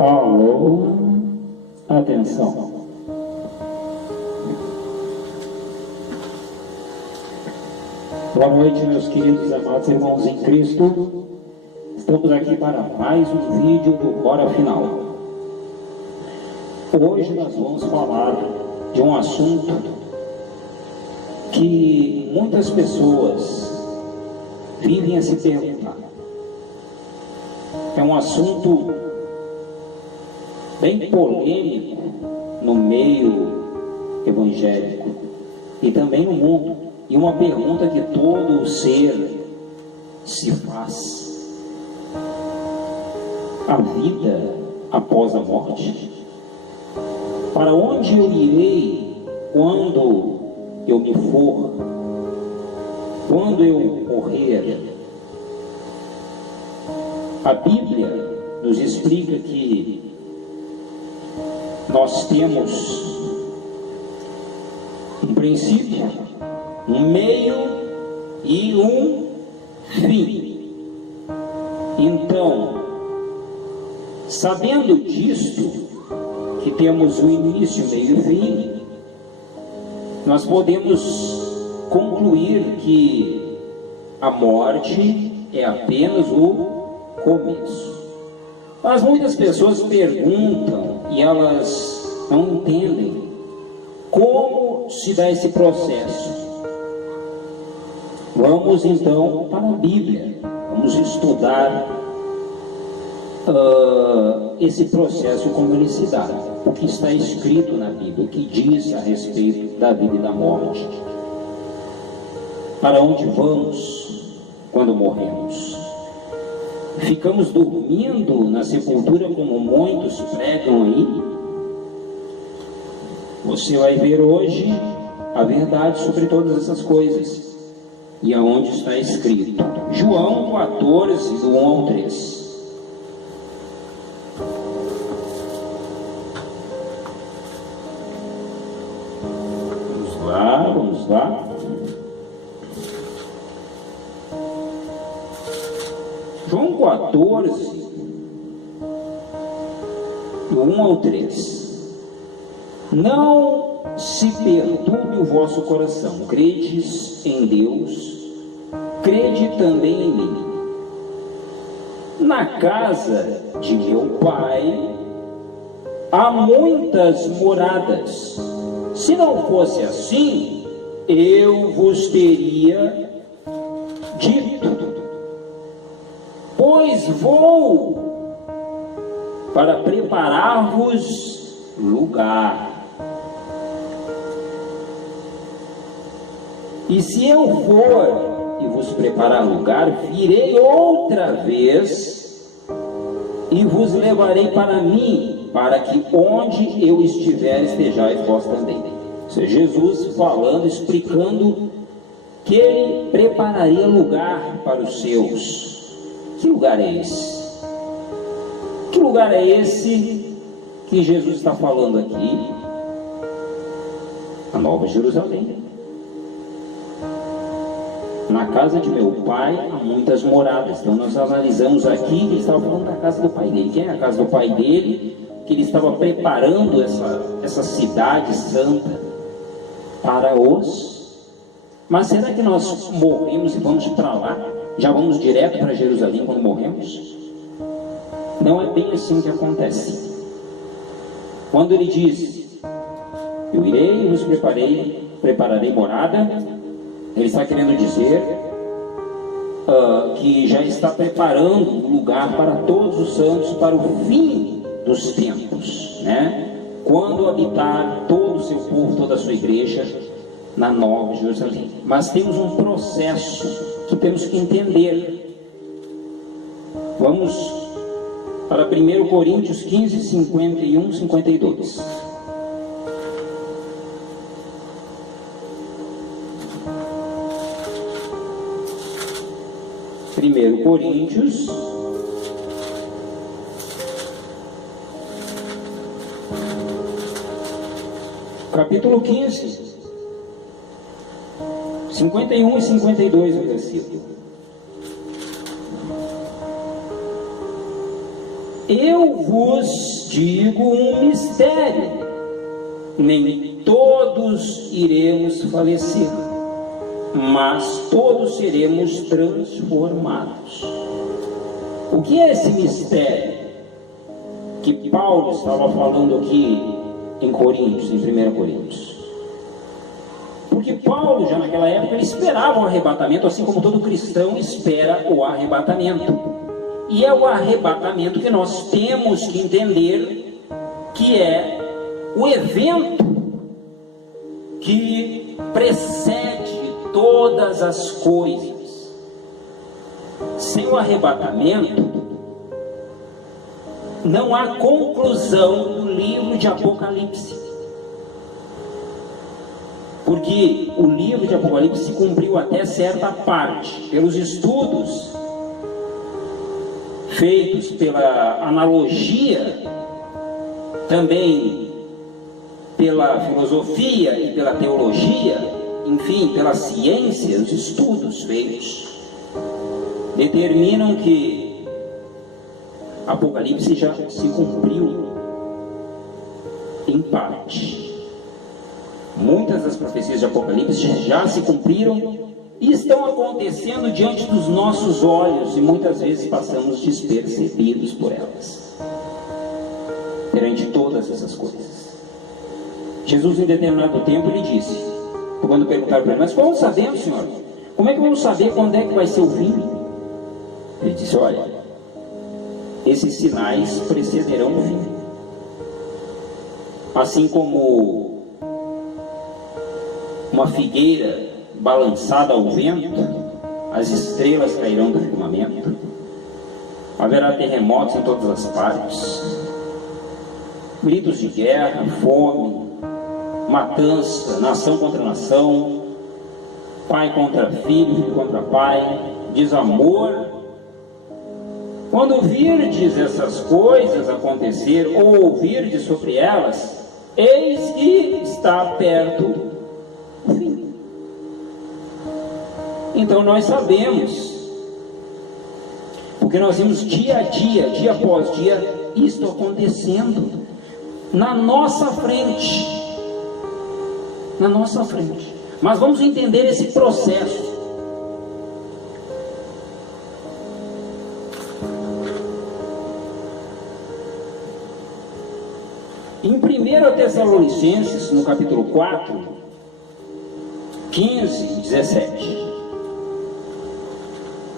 Alô, atenção. Boa noite, meus queridos amados irmãos em Cristo. Estamos aqui para mais um vídeo do Bora Final. Hoje nós vamos falar de um assunto que muitas pessoas vivem a se perguntar. É um assunto bem polêmico no meio evangélico e também no mundo, e uma pergunta que todo ser se faz: a vida após a morte? Para onde eu irei quando eu me for? Quando eu morrer? A Bíblia nos explica que nós temos um princípio, um meio e um fim. Então, sabendo disto, que temos o início, meio e fim, nós podemos concluir que a morte é apenas o começo. Mas muitas pessoas perguntam e elas não entendem como se dá esse processo. Vamos então para a Bíblia, vamos estudar esse processo como ele se dá, o que está escrito na Bíblia, o que diz a respeito da vida e da morte. Para onde vamos quando morremos? Ficamos dormindo na sepultura como muitos pregam aí? Você vai ver hoje a verdade sobre todas essas coisas. E aonde está escrito? João 14, do 1 ao 3. Vamos lá. João 14, do 1 ao 3. Não se perturbe o vosso coração. Credes em Deus, crede também em mim. Na casa de meu Pai há muitas moradas. Se não fosse assim, eu vos teria dito, pois vou para preparar-vos lugar. E se eu for e vos preparar lugar, virei outra vez e vos levarei para mim, para que onde eu estiver estejais vós também. Isso é Jesus falando, explicando que ele prepararia lugar para os seus. Que lugar é esse? Que lugar é esse que Jesus está falando aqui? A Nova Jerusalém. Na casa de meu Pai há muitas moradas. Então nós analisamos aqui que ele estava falando da casa do Pai dele. Quem é a casa do Pai dele? Que ele estava preparando essa cidade santa para os... Mas será que nós morremos e vamos para lá? Já vamos direto para Jerusalém quando morremos? Não é bem assim que acontece. Quando ele diz: eu irei e vos prepararei morada, ele está querendo dizer que já está preparando um lugar para todos os santos para o fim dos tempos, né? Quando habitar todo o seu povo, toda a sua igreja na Nova Jerusalém. Mas temos um processo que temos que entender. Vamos para 1 Coríntios 15, 51, 52. Primeiro Coríntios, capítulo 15, 51 e 52 o versículo. Eu vos digo um mistério: nem todos iremos falecer, mas todos seremos transformados. O que é esse mistério que Paulo estava falando aqui em Coríntios, em 1 Coríntios? Porque Paulo, já naquela época, ele esperava o arrebatamento, assim como todo cristão espera o arrebatamento. E é o arrebatamento que nós temos que entender que é o evento que precede todas as coisas. Sem o arrebatamento, não há conclusão do livro de Apocalipse. Porque o livro de Apocalipse se cumpriu até certa parte, pelos estudos feitos pela analogia, também pela filosofia e pela teologia, enfim, pela ciência, os estudos feitos determinam que Apocalipse já se cumpriu em parte. Muitas das profecias de Apocalipse já se cumpriram e estão acontecendo diante dos nossos olhos, e muitas vezes passamos despercebidos por elas. Perante todas essas coisas, Jesus, em determinado tempo, ele disse, quando perguntaram para ele: mas como sabemos, Senhor? Como é que vamos saber quando é que vai ser o fim? Ele disse: olha, esses sinais precederão o fim. Assim como uma figueira balançada ao vento, as estrelas cairão do firmamento, haverá terremotos em todas as partes, gritos de guerra, fome, matança, nação contra nação, pai contra filho, filho contra pai, desamor. Quando virdes essas coisas acontecer, ou ouvirdes sobre elas, eis que está perto o fim. Então nós sabemos, porque nós vimos dia a dia, dia após dia, isto acontecendo na nossa frente. Na nossa frente. Mas vamos entender esse processo. Em 1 Tessalonicenses, no capítulo 4, 15 e 17.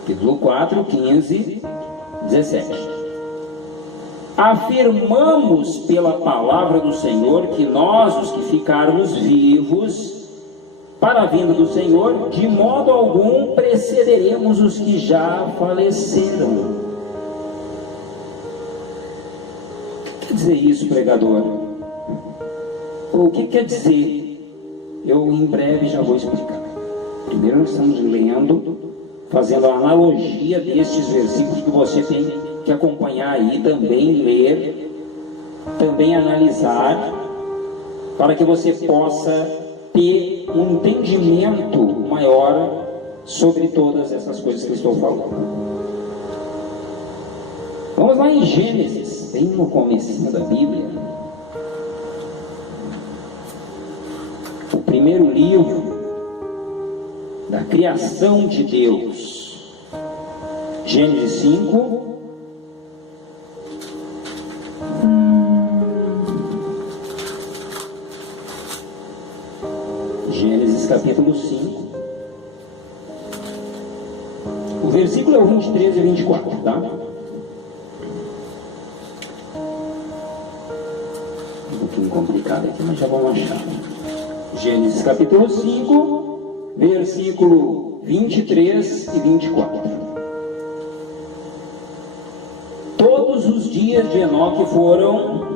Capítulo 4, 15 e 17. Afirmamos pela palavra do Senhor que nós, os que ficarmos vivos para a vinda do Senhor, de modo algum precederemos os que já faleceram. O que quer dizer isso, pregador? O que quer dizer? Eu em breve já vou explicar. Primeiro nós estamos lendo, fazendo a analogia destes versículos que você tem que acompanhar aí, também ler, também analisar, para que você possa ter um entendimento maior sobre todas essas coisas que eu estou falando. Vamos lá em Gênesis, bem no comecinho da Bíblia, o primeiro livro da criação de Deus. Gênesis 5. Gênesis capítulo 5. O versículo é o 23 e 24, tá? Um pouquinho complicado aqui, mas já vamos achar. Gênesis capítulo 5, versículo 23 e 24. Todos os dias de Enoque foram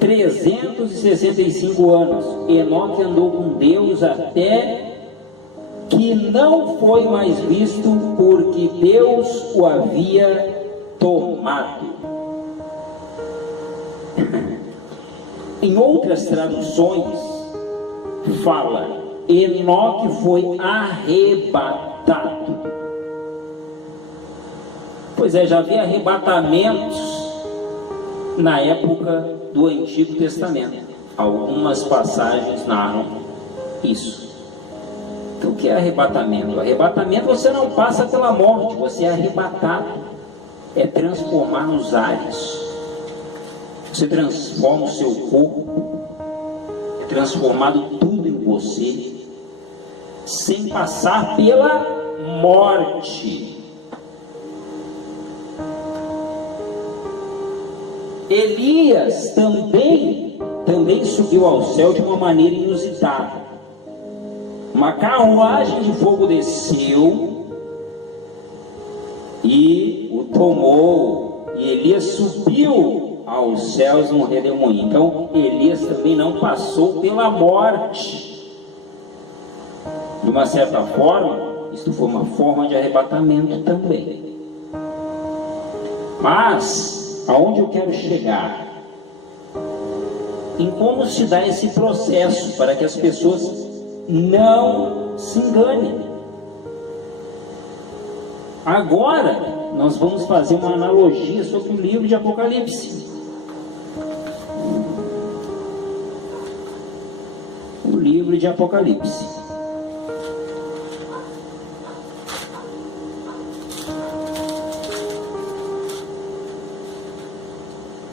365 anos. Enoque andou com Deus até que não foi mais visto, porque Deus o havia tomado. Em outras traduções fala: Enoque foi arrebatado. Pois é, já havia arrebatamentos na época do Antigo Testamento. Algumas passagens narram isso. Então, o que é arrebatamento? Arrebatamento, você não passa pela morte, você é arrebatado. É transformar nos ares. Você transforma o seu corpo. É transformado tudo em você, sem passar pela morte. Elias também subiu ao céu de uma maneira inusitada. Uma carruagem de fogo desceu e o tomou, e Elias subiu aos céus num redemoinho. Então Elias também não passou pela morte. De uma certa forma, isto foi uma forma de arrebatamento também. Mas aonde eu quero chegar? Em como se dá esse processo para que as pessoas não se enganem. Agora nós vamos fazer uma analogia sobre o livro de Apocalipse. O livro de Apocalipse.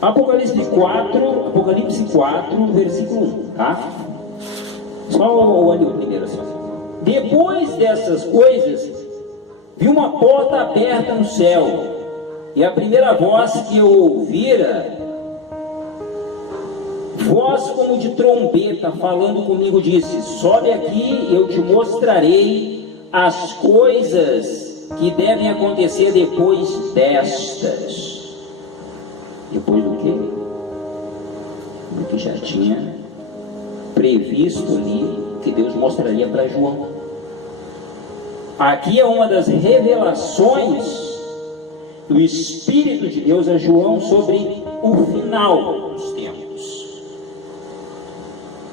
Apocalipse 4, versículo 1, tá? Só olhe o primeiro assim. Depois dessas coisas, vi uma porta aberta no céu, e a primeira voz que eu ouvira, voz como de trombeta, falando comigo, disse: sobe aqui, eu te mostrarei as coisas que devem acontecer depois destas. Depois do quê? Do que já tinha previsto ali, que Deus mostraria para João. Aqui é uma das revelações do Espírito de Deus a João sobre o final dos tempos.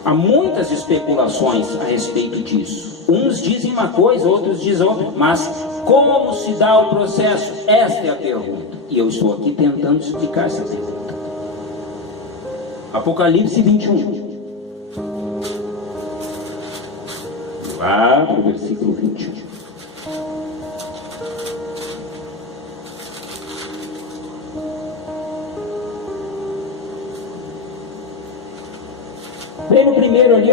Há muitas especulações a respeito disso. Uns dizem uma coisa, outros dizem outra. Mas como se dá o processo? Esta é a pergunta. E eu estou aqui tentando explicar essa pergunta. Apocalipse 21. Lá para o versículo 21. Bem no primeiro ali,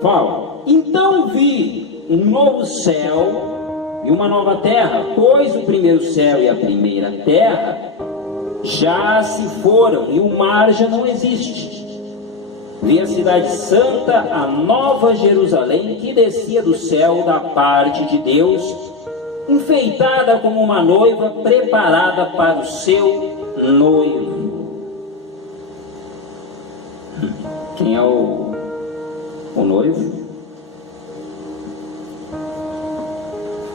fala: então vi um novo céu e uma nova terra, pois o primeiro céu e a primeira terra já se foram e o mar já não existe. Vi a cidade santa, a nova Jerusalém, que descia do céu da parte de Deus, enfeitada como uma noiva preparada para o seu noivo. Quem é o noivo?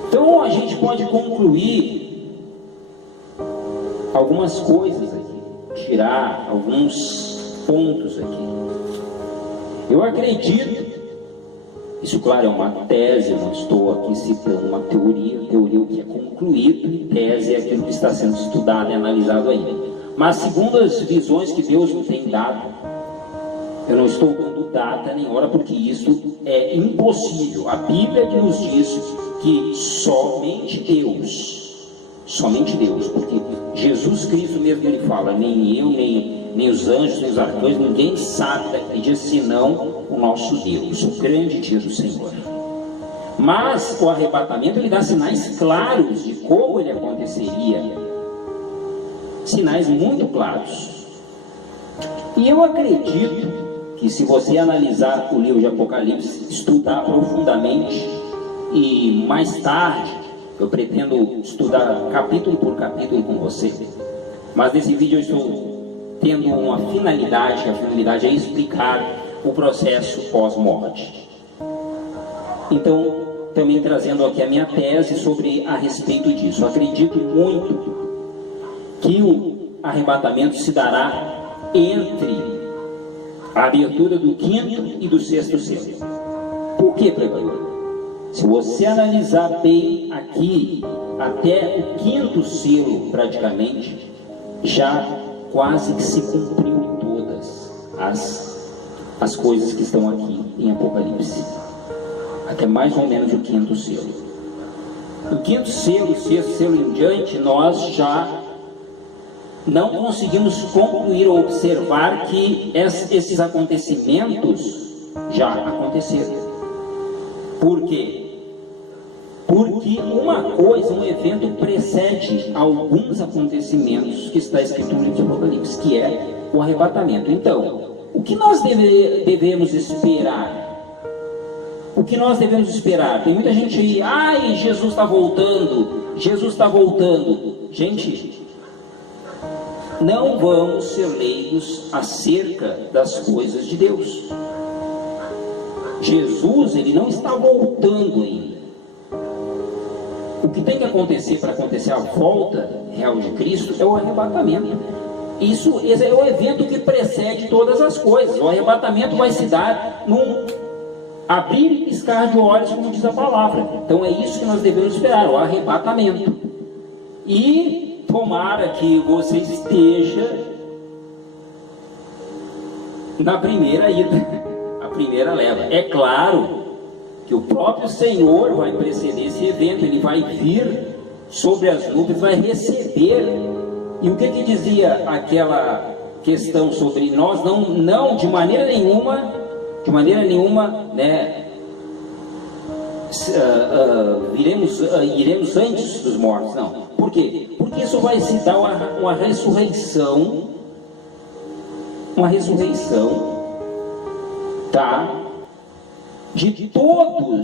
Então a gente pode concluir algumas coisas aqui, tirar alguns pontos aqui. Eu acredito, isso claro é uma tese, eu não estou aqui citando uma teoria o que é concluído, e tese é aquilo que está sendo estudado e analisado ainda. Mas segundo as visões que Deus nos tem dado, eu não estou dando data nem hora, porque isso é impossível. A Bíblia nos diz que somente Deus, porque Jesus Cristo mesmo ele fala: nem eu, nem os anjos, nem os arcanjos, ninguém sabe daquele dia senão o nosso Deus, o grande dia do Senhor. Mas o arrebatamento ele dá sinais claros de como ele aconteceria, sinais muito claros. E eu acredito que se você analisar o livro de Apocalipse, estudar profundamente, e mais tarde eu pretendo estudar capítulo por capítulo com você, mas nesse vídeo eu estou tendo uma finalidade, que a finalidade é explicar o processo pós-morte. Então, também trazendo aqui a minha tese a respeito disso. Eu acredito muito que o arrebatamento se dará entre a abertura do quinto e do sexto selo. Por que, pregador? Se você analisar bem aqui, até o quinto selo praticamente já quase que se cumpriu todas as coisas que estão aqui em Apocalipse, até mais ou menos o quinto selo. O quinto selo, o sexto selo em diante, nós já não conseguimos concluir ou observar que esses acontecimentos já aconteceram. Por quê? Porque uma coisa, um evento precede alguns acontecimentos que está escrito no livro de Apocalipse, que é o arrebatamento. Então, o que nós devemos esperar? O que nós devemos esperar? Tem muita gente aí, ai, Jesus está voltando, Jesus está voltando. Gente, não vamos ser leigos acerca das coisas de Deus. Jesus, ele não está voltando ainda. O que tem que acontecer para acontecer a volta real de Cristo é o arrebatamento. Esse é o evento que precede todas as coisas. O arrebatamento vai se dar num abrir e piscar de olhos, como diz a palavra. Então é isso que nós devemos esperar, o arrebatamento. E tomara que você esteja na primeira ida, a primeira leva. É claro que o próprio Senhor vai preceder esse evento, ele vai vir sobre as nuvens, vai receber. E o que dizia aquela questão sobre nós não de maneira nenhuma, né, iremos antes dos mortos, não. Por quê? Porque isso vai se dar uma ressurreição, tá? De todos